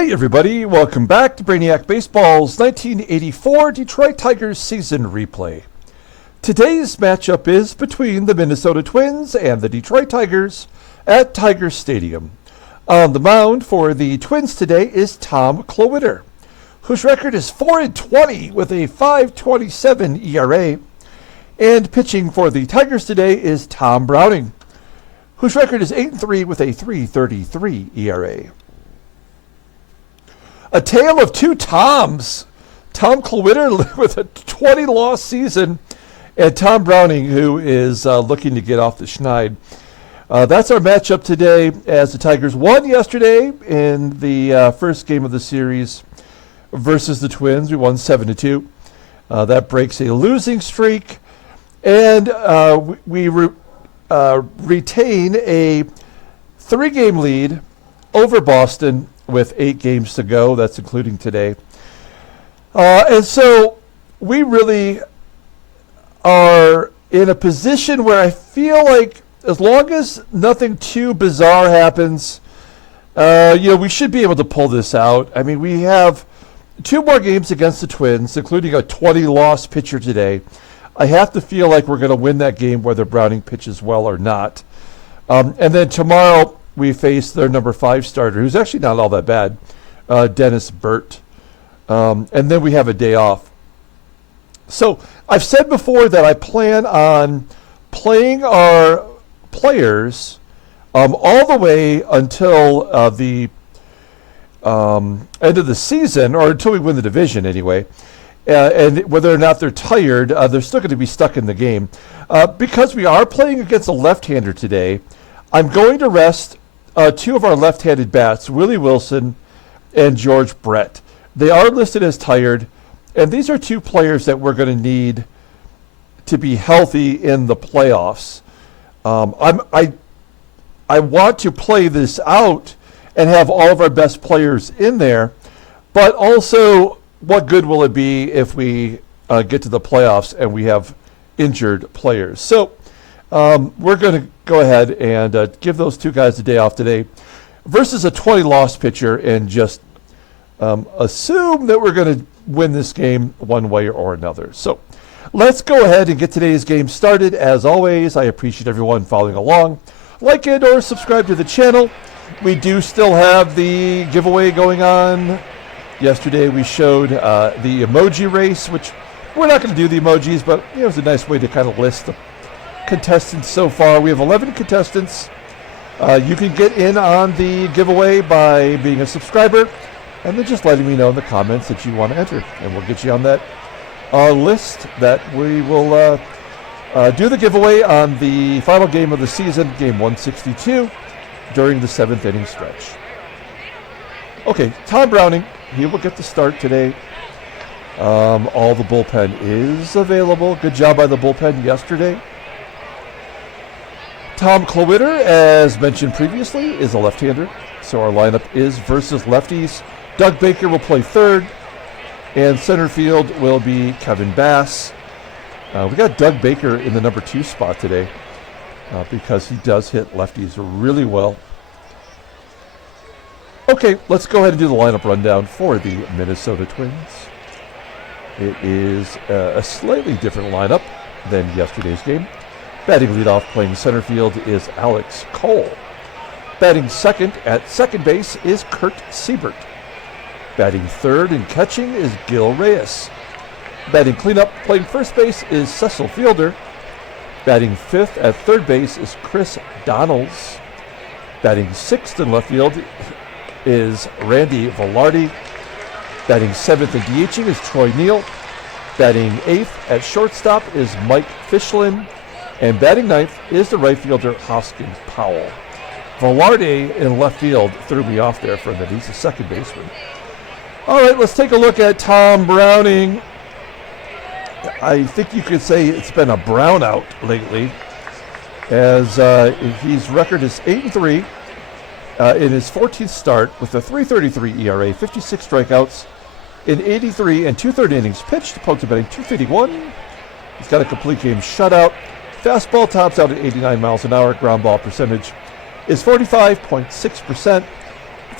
Hey everybody, welcome back to Brainiac Baseball's 1984 Detroit Tigers season replay. Today's matchup is between the Minnesota Twins and the Detroit Tigers at Tiger Stadium. On the mound for the Twins today is Tom Klawitter, whose record is 4-20 with a 5.27 ERA. And pitching for the Tigers today is Tom Browning, whose record is 8-3 with a 3.33 ERA. A tale of two Toms. Tom Klawitter with a 20-loss season, and Tom Browning, who is looking to get off the schneid. That's our matchup today, as the Tigers won yesterday in the first game of the series versus the Twins. We won 7-2. That breaks a losing streak, and we retain a 3-game lead over Boston with 8 games to go. That's including today. And so we really are in a position where I feel like as long as nothing too bizarre happens, we should be able to pull this out. I mean, we have 2 more games against the Twins, including a 20-loss pitcher today. I have to feel like we're going to win that game whether Browning pitches well or not. And then tomorrow we face their number 5 starter, who's actually not all that bad, Dennis Burt. And then we have a day off. So I've said before that I plan on playing our players all the way until the end of the season, or until we win the division anyway. And whether or not they're tired, they're still going to be stuck in the game. Because we are playing against a left-hander today, I'm going to rest 2 of our left-handed bats, Willie Wilson and George Brett. They are listed as tired, and these are 2 players that we're going to need to be healthy in the playoffs. I want to play this out and have all of our best players in there, but also what good will it be if we get to the playoffs and we have injured players? So we're going to go ahead and give those 2 guys a day off today versus a 20-loss pitcher and just assume that we're going to win this game one way or another. So let's go ahead and get today's game started. As always, I appreciate everyone following along. Like it or subscribe to the channel. We do still have the giveaway going on. Yesterday we showed the emoji race, which we're not going to do the emojis, but it was a nice way to kind of list the contestants so far. We have 11 contestants. You can get in on the giveaway by being a subscriber and then just letting me know in the comments that you want to enter, and we'll get you on that list that we will do the giveaway on the final game of the season, game 162, during the 7th inning stretch. Okay, Tom Browning, he will get the start today. All the bullpen is available. Good job by the bullpen yesterday. Tom Klawitter, as mentioned previously, is a left-hander, so our lineup is versus lefties. Doug Baker will play third, and center field will be Kevin Bass. We got Doug Baker in the number 2 spot today because he does hit lefties really well. Okay, let's go ahead and do the lineup rundown for the Minnesota Twins. It is a slightly different lineup than yesterday's game. Batting leadoff, playing center field, is Alex Cole. Batting second at second base is Kurt Siebert. Batting third and catching is Gil Reyes. Batting cleanup, playing first base, is Cecil Fielder. Batting fifth at third base is Chris Donnells. Batting sixth in left field is Randy Velarde. Batting seventh and DHing is Troy Neill. Batting eighth at shortstop is Mike FISCHLIN. And batting ninth is the right fielder Hosken Powell. Velarde in left field threw me off there for a minute. He's a second baseman. All right, let's take a look at Tom Browning. I think you could say it's been a brownout lately, as his record is 8-3 in his 14th start with a 3.33 ERA, 56 strikeouts in 83 and 2/3 innings pitched. Poked batting 251. He's got a complete game shutout. Fastball tops out at 89 miles an hour. Ground ball percentage is 45.6%.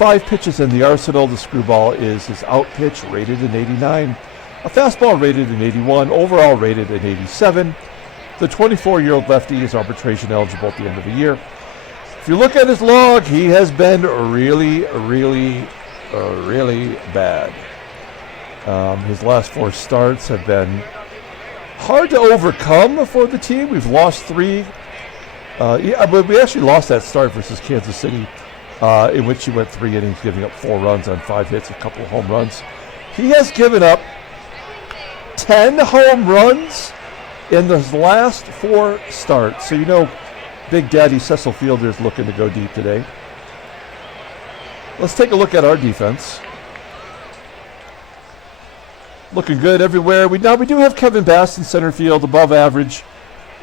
5 pitches in the arsenal. The screwball is his out pitch, rated an 89. A fastball rated an 81. Overall rated an 87. The 24-year-old lefty is arbitration eligible at the end of the year. If you look at his log, he has been really, really, really bad. His last 4 starts have been hard to overcome for the team. We've lost 3. But we actually lost that start versus Kansas City, in which he went 3 innings, giving up 4 runs on 5 hits, a couple of home runs. He has given up 10 home runs in his last 4 starts. So you know Big Daddy Cecil Fielder is looking to go deep today. Let's take a look at our defense. Looking good everywhere. We do have Kevin Bass in center field, above average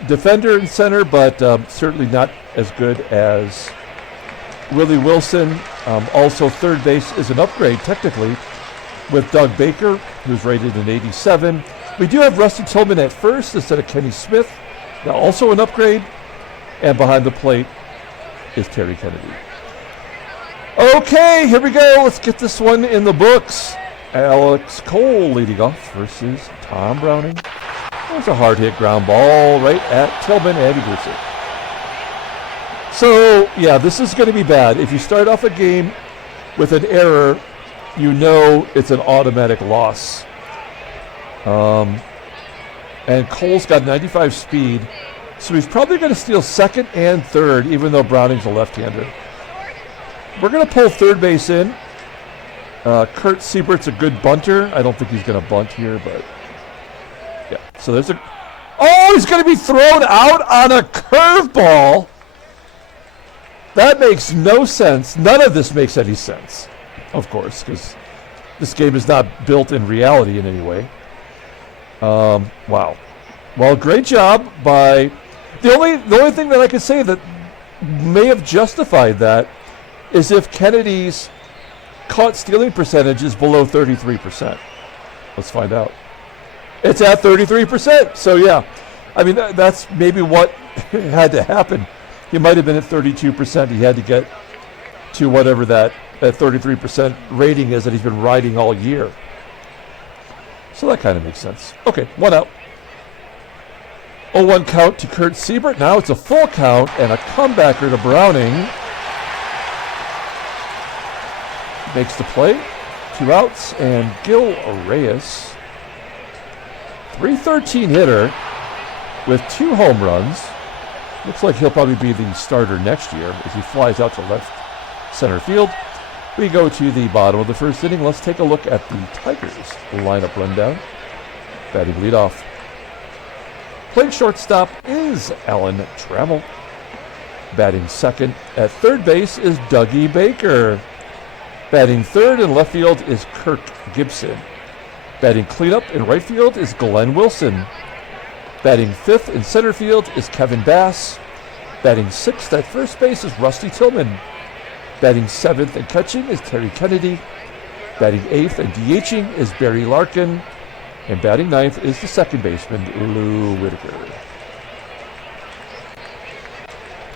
defender in center, but certainly not as good as Willie Wilson. Also, third base is an upgrade technically with Doug Baker, who's rated an 87. We do have Rusty Tillman at first instead of Kenny Smith. Now also an upgrade. And behind the plate is Terry Kennedy. Okay, here we go. Let's get this one in the books. Alex Cole leading off versus Tom Browning. There's a hard hit ground ball right at Tillman, and he gets it. So, yeah, this is going to be bad. If you start off a game with an error, you know it's an automatic loss. And Cole's got 95 speed, so he's probably going to steal second and third, even though Browning's a left-hander. We're going to pull third base in. Kurt Siebert's a good bunter. I don't think he's going to bunt here, but yeah. So there's a... Oh, he's going to be thrown out on a curveball. That makes no sense. None of this makes any sense, of course, because this game is not built in reality in any way. Wow. Well, great job by... The only thing that I could say that may have justified that is if Kennedy's caught stealing percentage is below 33%. Let's find out. It's at 33%. So, yeah. I mean, that's maybe what had to happen. He might have been at 32%. He had to get to whatever that 33% rating is that he's been riding all year. So that kind of makes sense. Okay, 1 out. 0-1 count to Kurt Siebert. Now it's a full count and a comebacker to Browning. Makes the play. 2 outs. And Gil Reyes, 313 hitter with 2 home runs. Looks like he'll probably be the starter next year as he flies out to left center field. We go to the bottom of the first inning. Let's take a look at the Tigers lineup rundown. Batting leadoff. Playing shortstop is Alan Trammell. Batting second at third base is Dougie Baker. Batting third in left field is Kirk Gibson. Batting cleanup in right field is Glenn Wilson. Batting fifth in center field is Kevin Bass. Batting sixth at first base is Rusty Tillman. Batting seventh and catching is Terry Kennedy. Batting eighth and DHing is Barry Larkin. And batting ninth is the second baseman, Lou Whitaker.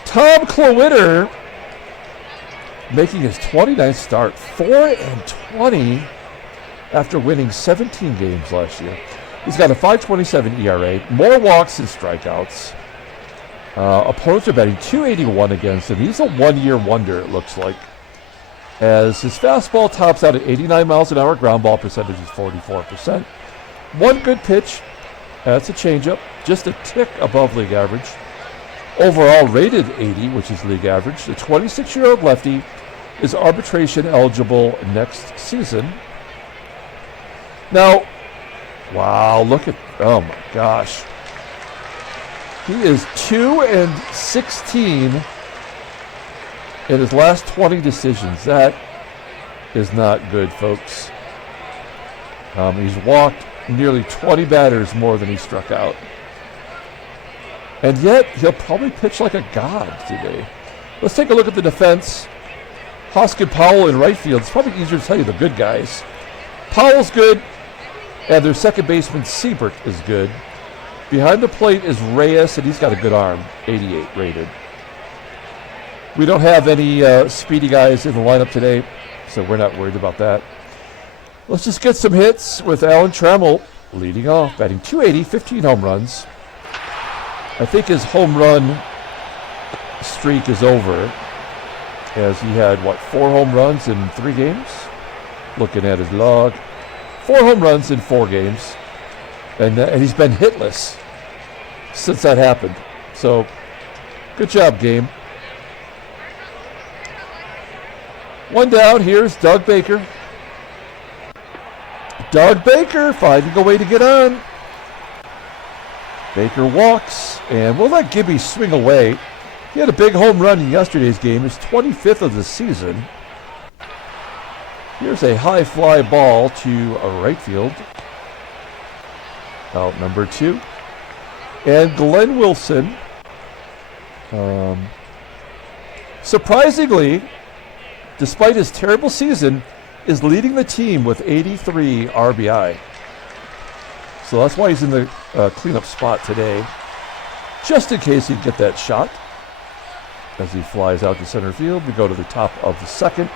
Tom Klawitter making his 29th start, 4-20 after winning 17 games last year. He's got a 5.27 ERA, more walks than strikeouts. Opponents are batting .281 against him. He's a one-year wonder, it looks like. As his fastball tops out at 89 miles an hour, ground ball percentage is 44%. One good pitch, that's a changeup, just a tick above league average. Overall rated 80, which is league average. The 26-year-old lefty is arbitration eligible next season. Now, wow, look at, oh my gosh. He is 2-16 in his last 20 decisions. That is not good, folks. He's walked nearly 20 batters more than he struck out. And yet, he'll probably pitch like a god today. Let's take a look at the defense. Hosken, Powell in right field. It's probably easier to tell you the good guys. Powell's good, and their second baseman, Siebert, is good. Behind the plate is Reyes, and he's got a good arm, 88 rated. We don't have any speedy guys in the lineup today. so we're not worried about that. Let's just get some hits with Alan Trammell leading off, batting .280, 15 home runs. I think his home run streak is over, as he had, what, 4 home runs in 3 games? Looking at his log. 4 home runs in 4 games. And he's been hitless since that happened. So, good job, game. 1 down. Here's Doug Baker. Doug Baker finding a way to get on. Baker walks, and we'll let Gibby swing away. He had a big home run in yesterday's game, his 25th of the season. Here's a high fly ball to right field. Out number 2. And Glenn Wilson, surprisingly, despite his terrible season, is leading the team with 83 RBI. So that's why he's in the cleanup spot today, just in case he'd get that shot. As he flies out to center field, we go to the top of the 2nd.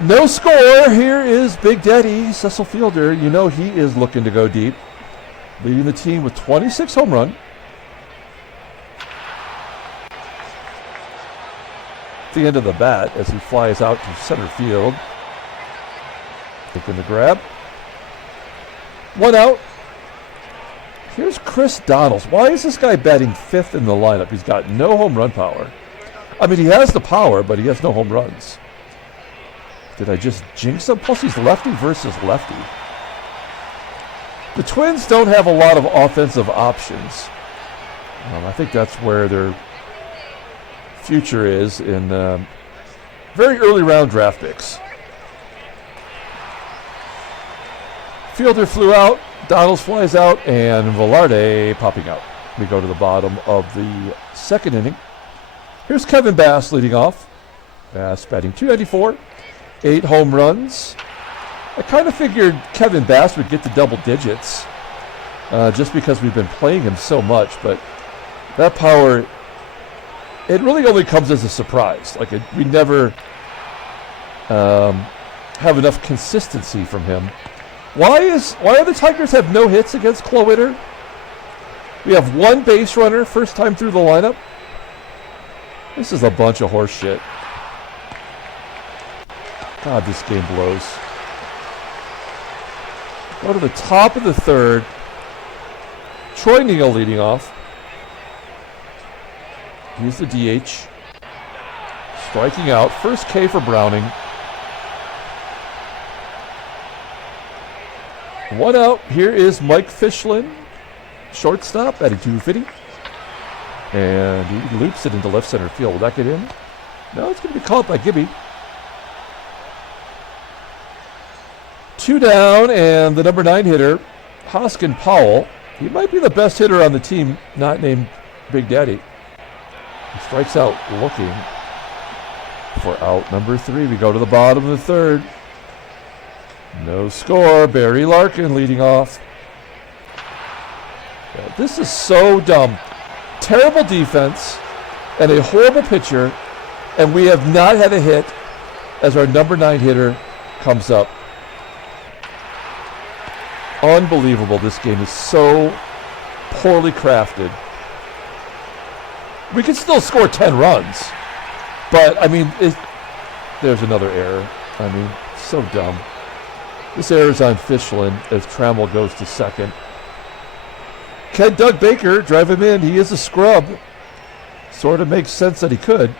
No score. Here is Big Daddy, Cecil Fielder. You know he is looking to go deep, leading the team with 26 home run. The end of the bat as he flies out to center field. Taking the grab. 1 out. Here's Chris Donnells. Why is this guy batting 5th in the lineup? He's got no home run power. I mean, he has the power, but he has no home runs. Did I just jinx him? Plus, he's lefty versus lefty. The Twins don't have a lot of offensive options. I think that's where their future is in very early round draft picks. Fielder flew out, Donnells flies out, and Velarde popping out. We go to the bottom of the 2nd inning. Here's Kevin Bass leading off. Bass batting .294, 8 home runs. I kind of figured Kevin Bass would get to double digits just because we've been playing him so much, but that power, it really only comes as a surprise. Like, we never have enough consistency from him. Why are the Tigers have no hits against Klawitter? We have 1 base runner, first time through the lineup. This is a bunch of horse shit. God, this game blows. Go to the top of the 3rd. Troy Neal leading off. He's the DH. Striking out. First K for Browning. 1 out. Here is Mike FISCHLIN, shortstop, batting .250. And he loops it into left center field. Will that get in? No, it's going to be caught by Gibby. 2 down, and the number 9 hitter, Hosken Powell. He might be the best hitter on the team, not named Big Daddy. He strikes out looking for out number 3. We go to the bottom of the 3rd. No score. Barry Larkin leading off. Yeah, this is so dumb. Terrible defense and a horrible pitcher, and we have not had a hit as our number 9 hitter comes up. Unbelievable. This game is so poorly crafted. We could still score 10 runs, but I mean, there's another error. I mean, so dumb. This error is on FISCHLIN as Trammell goes to 2nd. Can Doug Baker drive him in? He is a scrub. Sort of makes sense that he could.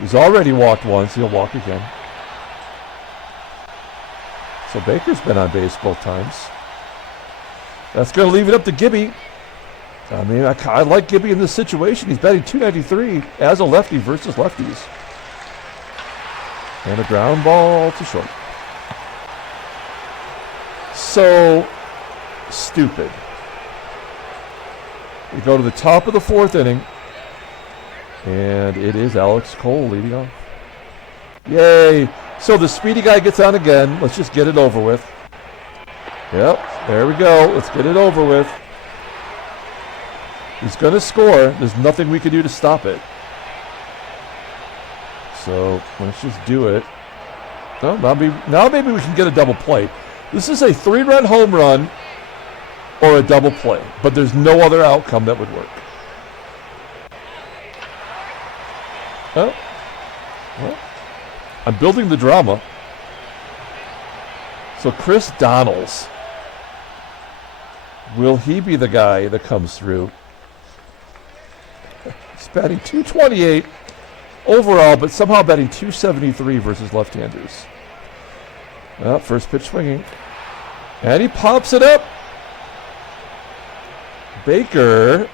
He's already walked once. He'll walk again. So Baker's been on base both times. That's going to leave it up to Gibby. I mean, I like Gibby in this situation. He's batting .293 as a lefty versus lefties. And a ground ball to short. So stupid. We go to the top of the 4th inning, and it is Alex Cole leading off. Yay! So the speedy guy gets on again. Let's just get it over with. Yep, there we go. Let's get it over with. He's going to score. There's nothing we can do to stop it. So let's just do it. Oh, now maybe we can get a double play. This is a 3-run home run or a double play, but there's no other outcome that would work. Oh, well, I'm building the drama. So Chris Donnells, will he be the guy that comes through? He's batting .228 overall, but somehow batting .273 versus left-handers. Well, first pitch swinging. And he pops it up. Baker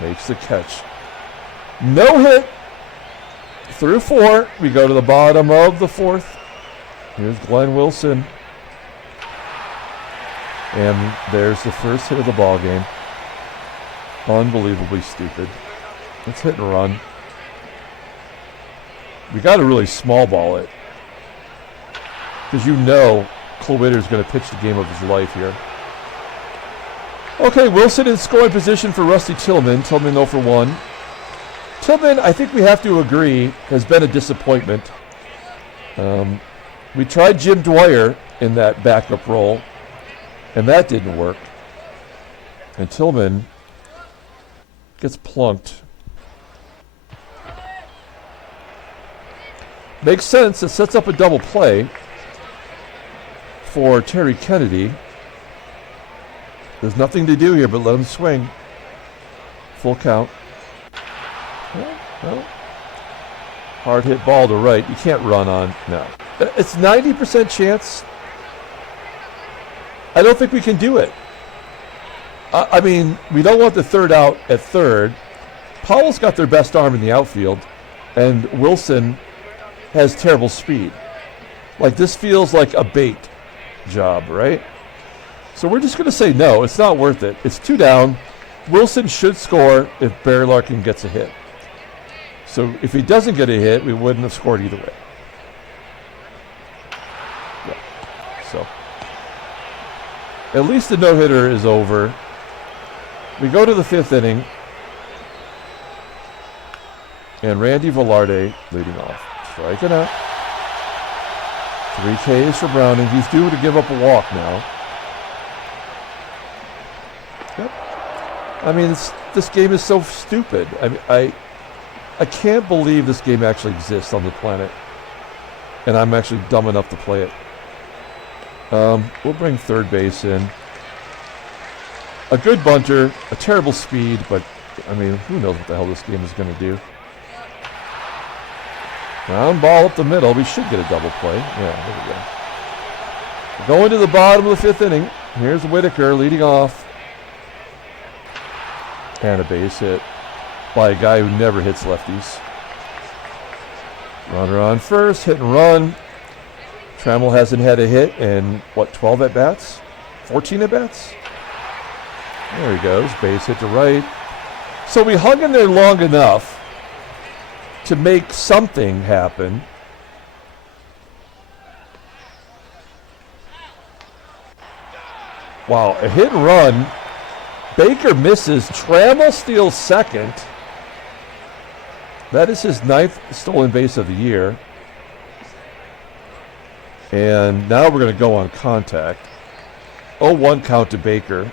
makes the catch. No hit. Through 4. We go to the bottom of the 4th. Here's Glenn Wilson. And there's the first hit of the ball game. Unbelievably stupid. Let's hit and run. We got to really small ball it. Because you know Klawitter's going to pitch the game of his life here. Okay, Wilson in scoring position for Rusty Tillman. Tillman 0 for 1. Tillman, I think we have to agree, has been a disappointment. We tried Jim Dwyer in that backup role, and that didn't work. And Tillman gets plunked. Makes sense. It sets up a double play for Terry Kennedy. There's nothing to do here but let him swing. Full count. Well, hard hit ball to right. You can't run on. No. It's 90% chance. I don't think we can do it. I mean, we don't want the third out at third. Powell's got their best arm in the outfield, and Wilson has terrible speed. Like, this feels like a bait job, right? So we're just going to say no, it's not worth it. It's 2 down. Wilson should score if Barry Larkin gets a hit. So if he doesn't get a hit, we wouldn't have scored either way. Yeah. So at least the no-hitter is over. We go to the 5th inning. And Randy Velarde leading off. Striking out. 3 Ks for Browning. He's due to give up a walk now. Yep. I mean, this game is so stupid. I can't believe this game actually exists on the planet. And I'm actually dumb enough to play it. We'll bring third base in. A good bunter, a terrible speed, but, I mean, who knows what the hell this game is going to do. Round ball up the middle. We should get a double play. Yeah, there we go. Going to the bottom of the 5th inning. Here's Whitaker leading off. And a base hit by a guy who never hits lefties. Runner on first, hit and run. Trammell hasn't had a hit in, 12 at-bats? 14 at-bats? There he goes, base hit to right. So we hung in there long enough to make something happen. Wow, a hit and run. Baker misses. Trammell steals second. That is his 9th stolen base of the year. And now we're going to go on contact. 0-1 count to Baker.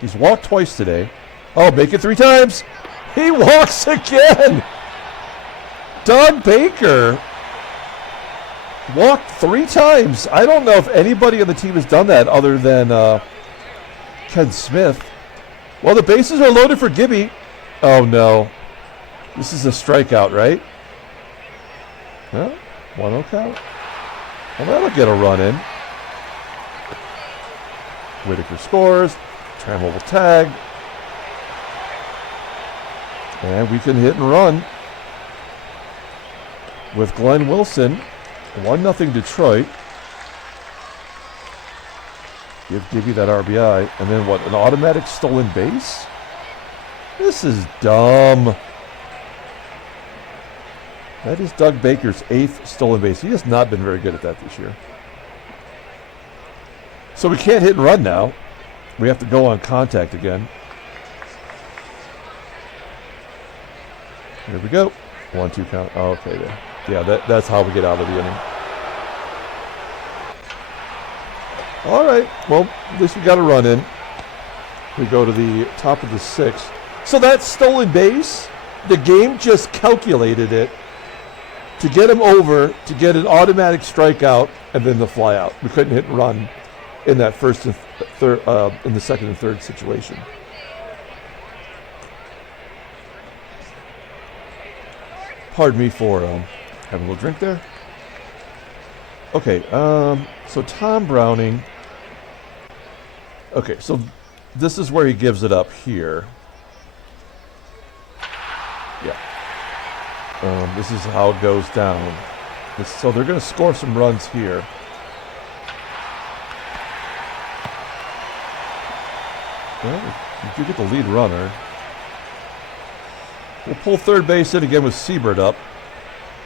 He's walked twice today. Oh, make it 3 times. He walks again. Doug Baker walked 3 times. I don't know if anybody on the team has done that other than Ken Smith. Well, the bases are loaded for Gibby. Oh, no. This is a strikeout, right? Well, 1-0 count. Well, that'll get a run in. Whitaker scores. Trammell will tag. And we can hit and run with Glenn Wilson. 1-0 Detroit. Give Gibby that RBI. And then what? An automatic stolen base? This is dumb. That is Doug Baker's 8th stolen base. He has not been very good at that this year. So we can't hit and run now. We have to go on contact again. Here we go. 1-2 count. Oh, okay, there. Yeah, that's how we get out of the inning. All right. Well, at least we got a run in. We go to the top of the 6th. So that stolen base, the game just calculated it to get him over, to get an automatic strikeout, and then the fly out. We couldn't hit and run in that first and third, in the second and third situation. Pardon me for having a little drink there. Okay, so Tom Browning. Okay, so this is where he gives it up here. Yeah. This is how it goes down. So they're going to score some runs here. Well, you do get the lead runner. We'll pull third base in again with Siebert up.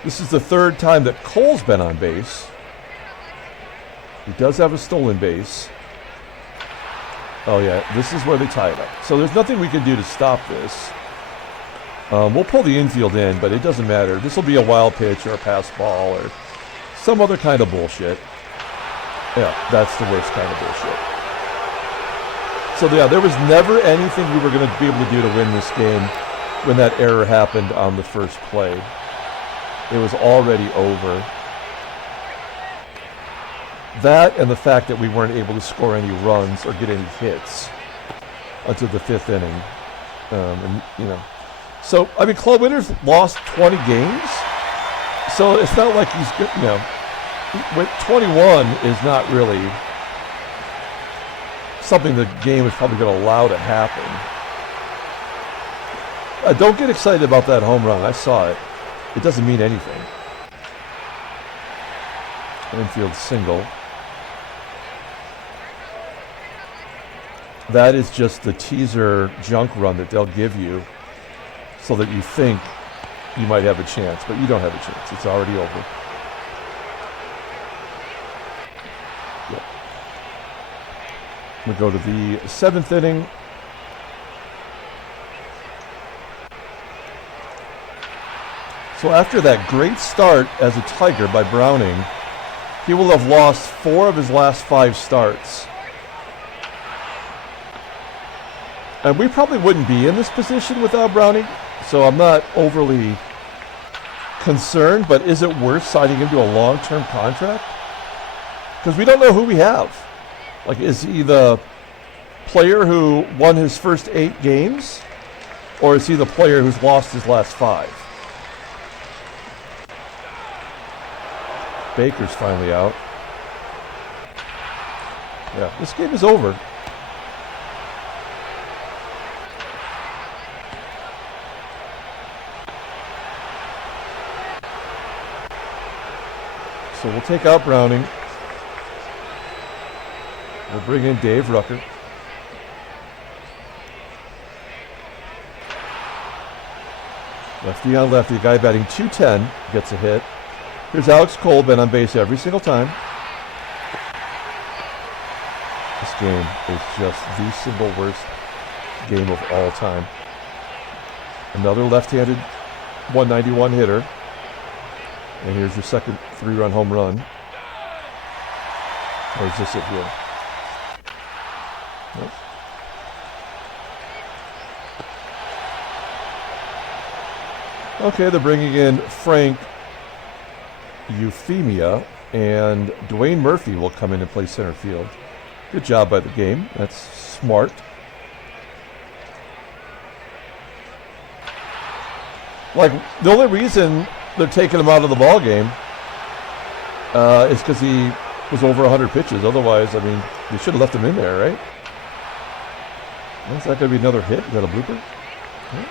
This is the third time that Cole's been on base. He does have a stolen base. Oh yeah, this is where they tie it up. So there's nothing we can do to stop this. We'll pull the infield in, but it doesn't matter. This will be a wild pitch or a pass ball or some other kind of bullshit. Yeah, that's the worst kind of bullshit. So yeah, there was never anything we were going to be able to do to win this game when that error happened on the first play. It was already over. That and the fact that we weren't able to score any runs or get any hits until the 5th inning. And, you know. So, I mean, Klawitter's lost 20 games. So it's not like he's good, you know. 21 is not really something the game is probably going to allow to happen. Don't get excited about that home run. I saw it. It doesn't mean anything. Infield single. That is just the teaser junk run that they'll give you so that you think you might have a chance, but you don't have a chance. It's already over. Yep. We go to the 7th inning. So after that great start as a Tiger by Browning, he will have lost 4 of his last 5 starts. And we probably wouldn't be in this position without Browning, so I'm not overly concerned, but is it worth signing him to a long-term contract? Because we don't know who we have. Like, is he the player who won his first 8 games, or is he the player who's lost his last 5? Baker's finally out. Yeah, this game is over. So we'll take out Browning. We'll bring in Dave Rucker. Lefty on lefty, guy batting .210 gets a hit. Here's Alex Cole, been on base every single time. This game is just the single worst game of all time. Another left-handed 191 hitter. And here's your second 3-run home run. Or is this it here? Nope. Okay, they're bringing in Frank Euphemia, and Dwayne Murphy will come in and play center field. Good job by the game. That's smart. Like, the only reason they're taking him out of the ball game is because he was over 100 pitches. Otherwise, I mean, they should have left him in there, right? Is that going to be another hit? Is that a blooper? Okay.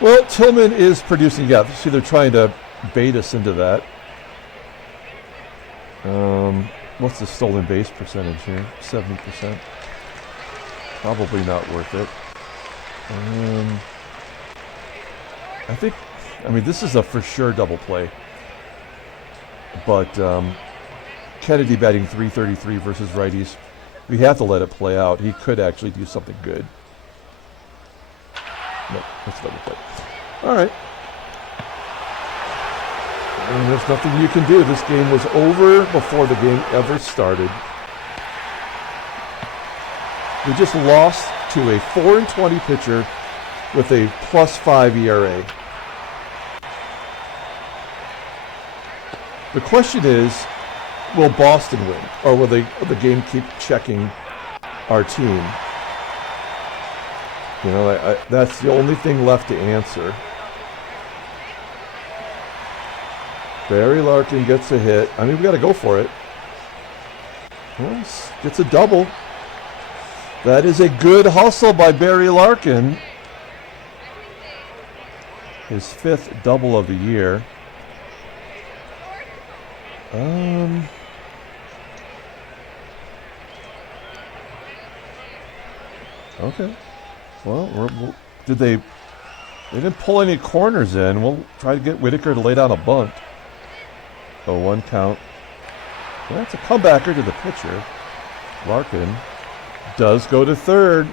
Well, Tillman is producing. Yeah, see, they're trying to bait us into that. What's the stolen base percentage here? 70%. Probably not worth it. I mean, this is a for sure double play. But Kennedy batting .333 versus righties. We have to let it play out. He could actually do something good. No, that's double play. All right. And there's nothing you can do. This game was over before the game ever started. We just lost to a 4-20 pitcher with a +5 ERA. The question is, will Boston win, or will the game keep checking our team? You know, that's the only thing left to answer. Barry Larkin gets a hit. I mean, we got to go for it. Well, gets a double. That is a good hustle by Barry Larkin. His 5th double of the year. Okay. Well, they didn't pull any corners in. We'll try to get Whitaker to lay down a bunt. 0-1 count. Well, that's a comebacker to the pitcher. Larkin does go to third.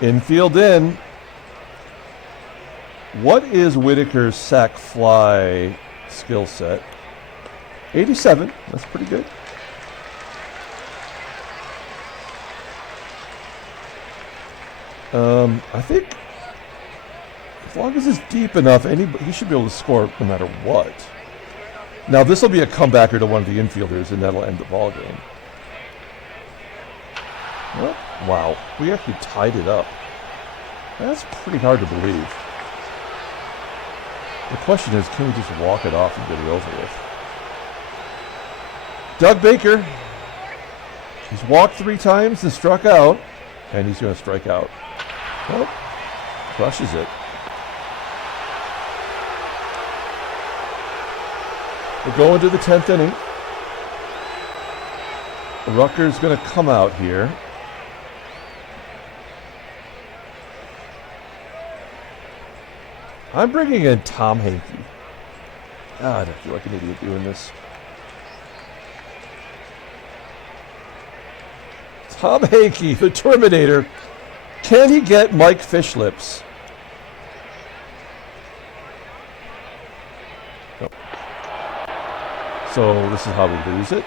Infield in. What is Whitaker's sac fly skill set? 87. That's pretty good. I think as long as it's deep enough, he should be able to score no matter what. Now this will be a comebacker to one of the infielders, and that'll end the ball game. Well, wow, we actually tied it up. That's pretty hard to believe. The question is, can we just walk it off and get it over with? Doug Baker. He's walked 3 times and struck out, and he's going to strike out. Well, crushes it. We're going to the 10th inning. Rucker's going to come out here. I'm bringing in Tom Hankey. God, I feel like an idiot doing this. Tom Hankey, the Terminator. Can he get Mike Fishlips? Oh. So this is how we lose it.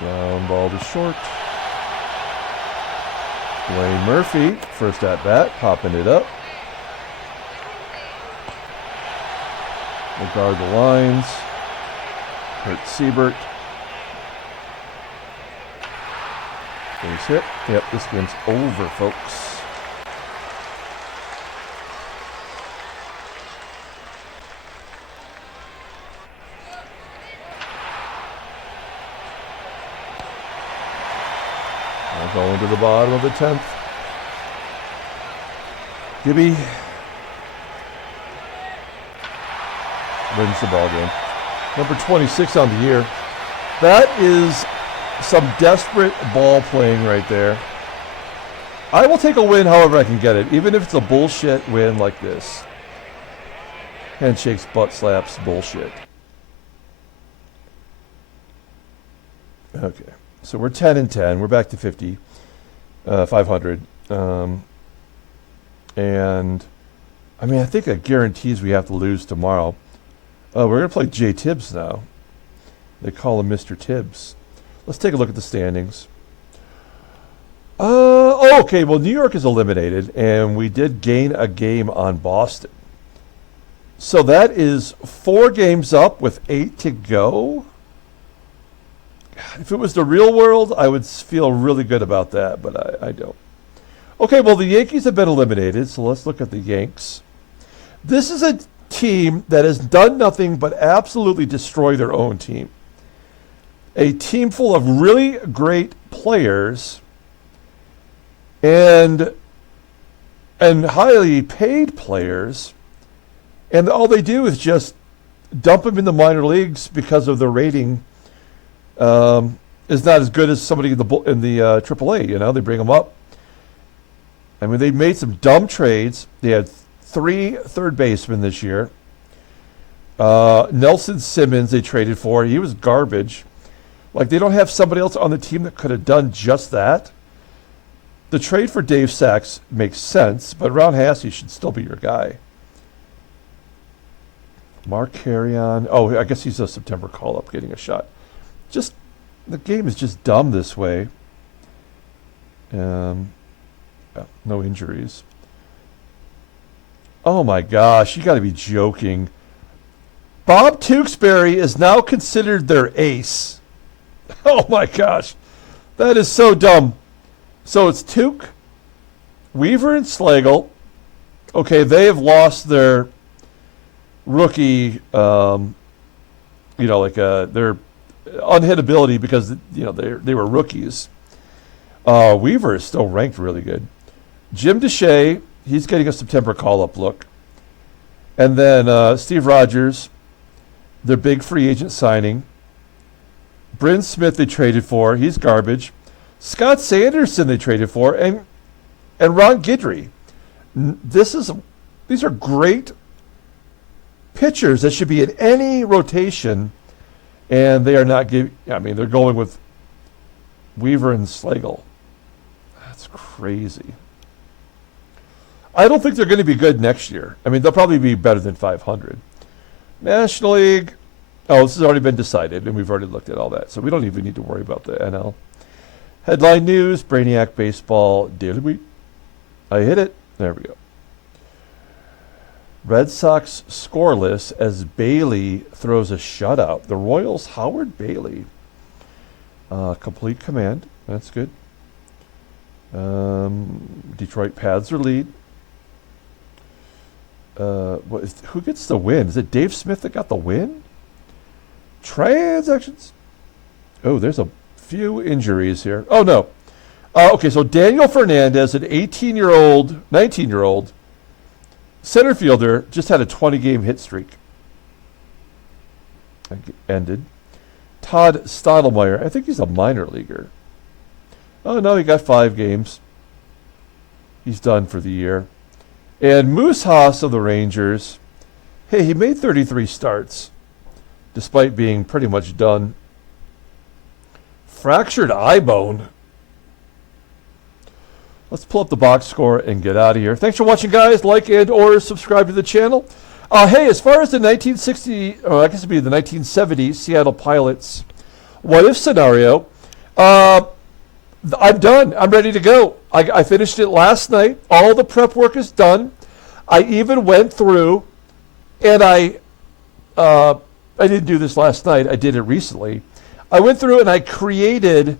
Ground ball to short. Wayne Murphy, first at bat, popping it up. We'll guard the lines. Hurt Siebert. Base hit. Yep, this game's over, folks. We're going to the bottom of the 10th. Gibby wins the ball game. Number 26 on the year. That is some desperate ball playing right there. I will take a win however I can get it, even if it's a bullshit win like this. Handshakes, butt slaps, bullshit. Okay, so we're 10-10. We're back to 50, 500. And, I mean, I think that guarantees we have to lose tomorrow. We're going to play Jay Tibbs now. They call him Mr. Tibbs. Let's take a look at the standings. Okay, well, New York is eliminated, and we did gain a game on Boston. So that is 4 games up with 8 to go. If it was the real world, I would feel really good about that, but I don't. Okay, well, the Yankees have been eliminated, so let's look at the Yanks. This is a team that has done nothing but absolutely destroy their own team. A team full of really great players and highly paid players, and all they do is just dump them in the minor leagues because of their rating is not as good as somebody in the AAA. You know, they bring them up. I mean, they made some dumb trades. They had 3 third basemen this year. Nelson Simmons they traded for. He was garbage. Like, they don't have somebody else on the team that could have done just that. The trade for Dave Sachs makes sense, but Ron Hassey should still be your guy. Mark Carrion. Oh, I guess he's a September call-up getting a shot. Just, the game is just dumb this way. No injuries. Oh my gosh, you got to be joking. Bob Tewksbury is now considered their ace. Oh my gosh. That is so dumb. So it's Tuke, Weaver, and Slagle. Okay, they have lost their rookie, their unhittability because, they were rookies. Weaver is still ranked really good. Jim Deshea, he's getting a September call-up look. And then Steve Rogers, their big free agent signing. Bryn Smith they traded for. He's garbage. Scott Sanderson they traded for. And Ron Guidry. These are great pitchers that should be in any rotation. And they are not giving... they're going with Weaver and Slagle. That's crazy. I don't think they're going to be good next year. They'll probably be better than 500. National League. Oh, this has already been decided, and we've already looked at all that. So we don't even need to worry about the NL. Headline news, Brainiac Baseball Daily Week. I hit it. There we go. Red Sox scoreless as Bailey throws a shutout. The Royals, Howard Bailey. Complete command. That's good. Detroit pads their lead. Who gets the win? Is it Dave Smith that got the win? Transactions. Oh, there's a few injuries here. Oh, no. Okay, so Daniel Fernandez, an 19-year-old center fielder, just had a 20-game hit streak. Ended. Todd Stottlemyre, I think he's a minor leaguer. Oh, no, he got 5 games. He's done for the year. And Moose Haas of the Rangers, hey, he made 33 starts, despite being pretty much done. Fractured eye bone. Let's pull up the box score and get out of here. Thanks for watching, guys. Like and or subscribe to the channel. Hey, as far as the 1960, or I guess it'd be the 1970 Seattle Pilots what-if scenario, I'm done. I'm ready to go. I finished it last night. All the prep work is done. I even went through, and I didn't do this last night. I did it recently. I went through and I created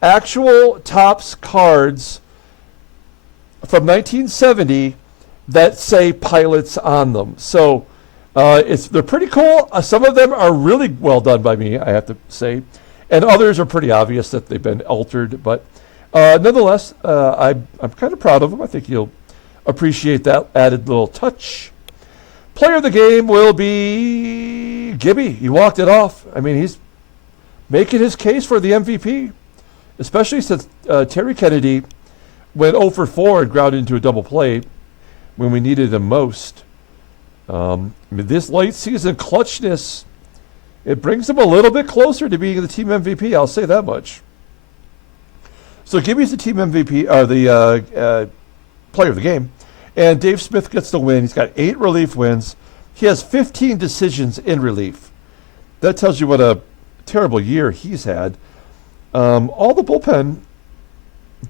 actual Topps cards from 1970 that say Pilots on them. So they're pretty cool. Some of them are really well done by me, I have to say. And others are pretty obvious that they've been altered. But nonetheless, I'm kind of proud of them. I think you'll appreciate that added little touch. Player of the game will be Gibby. He walked it off. He's making his case for the MVP, especially since Terry Kennedy went 0 for 4 and grounded into a double play when we needed him most. This late season clutchness, it brings him a little bit closer to being the team MVP. I'll say that much. So Gibby's the team MVP, or the player of the game. And Dave Smith gets the win. He's got 8 relief wins. He has 15 decisions in relief. That tells you what a terrible year he's had. All the bullpen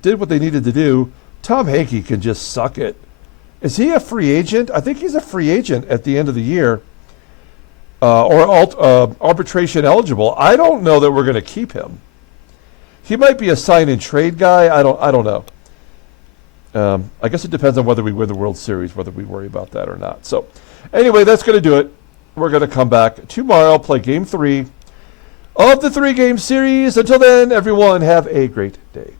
did what they needed to do. Tom Hankey can just suck it. Is he a free agent? I think he's a free agent at the end of the year, or arbitration eligible. I don't know that we're going to keep him. He might be a sign and trade guy. I don't know. I guess it depends on whether we win the World Series, whether we worry about that or not. So anyway, that's going to do it. We're going to come back tomorrow, play Game 3 of the 3-game series. Until then, everyone, have a great day.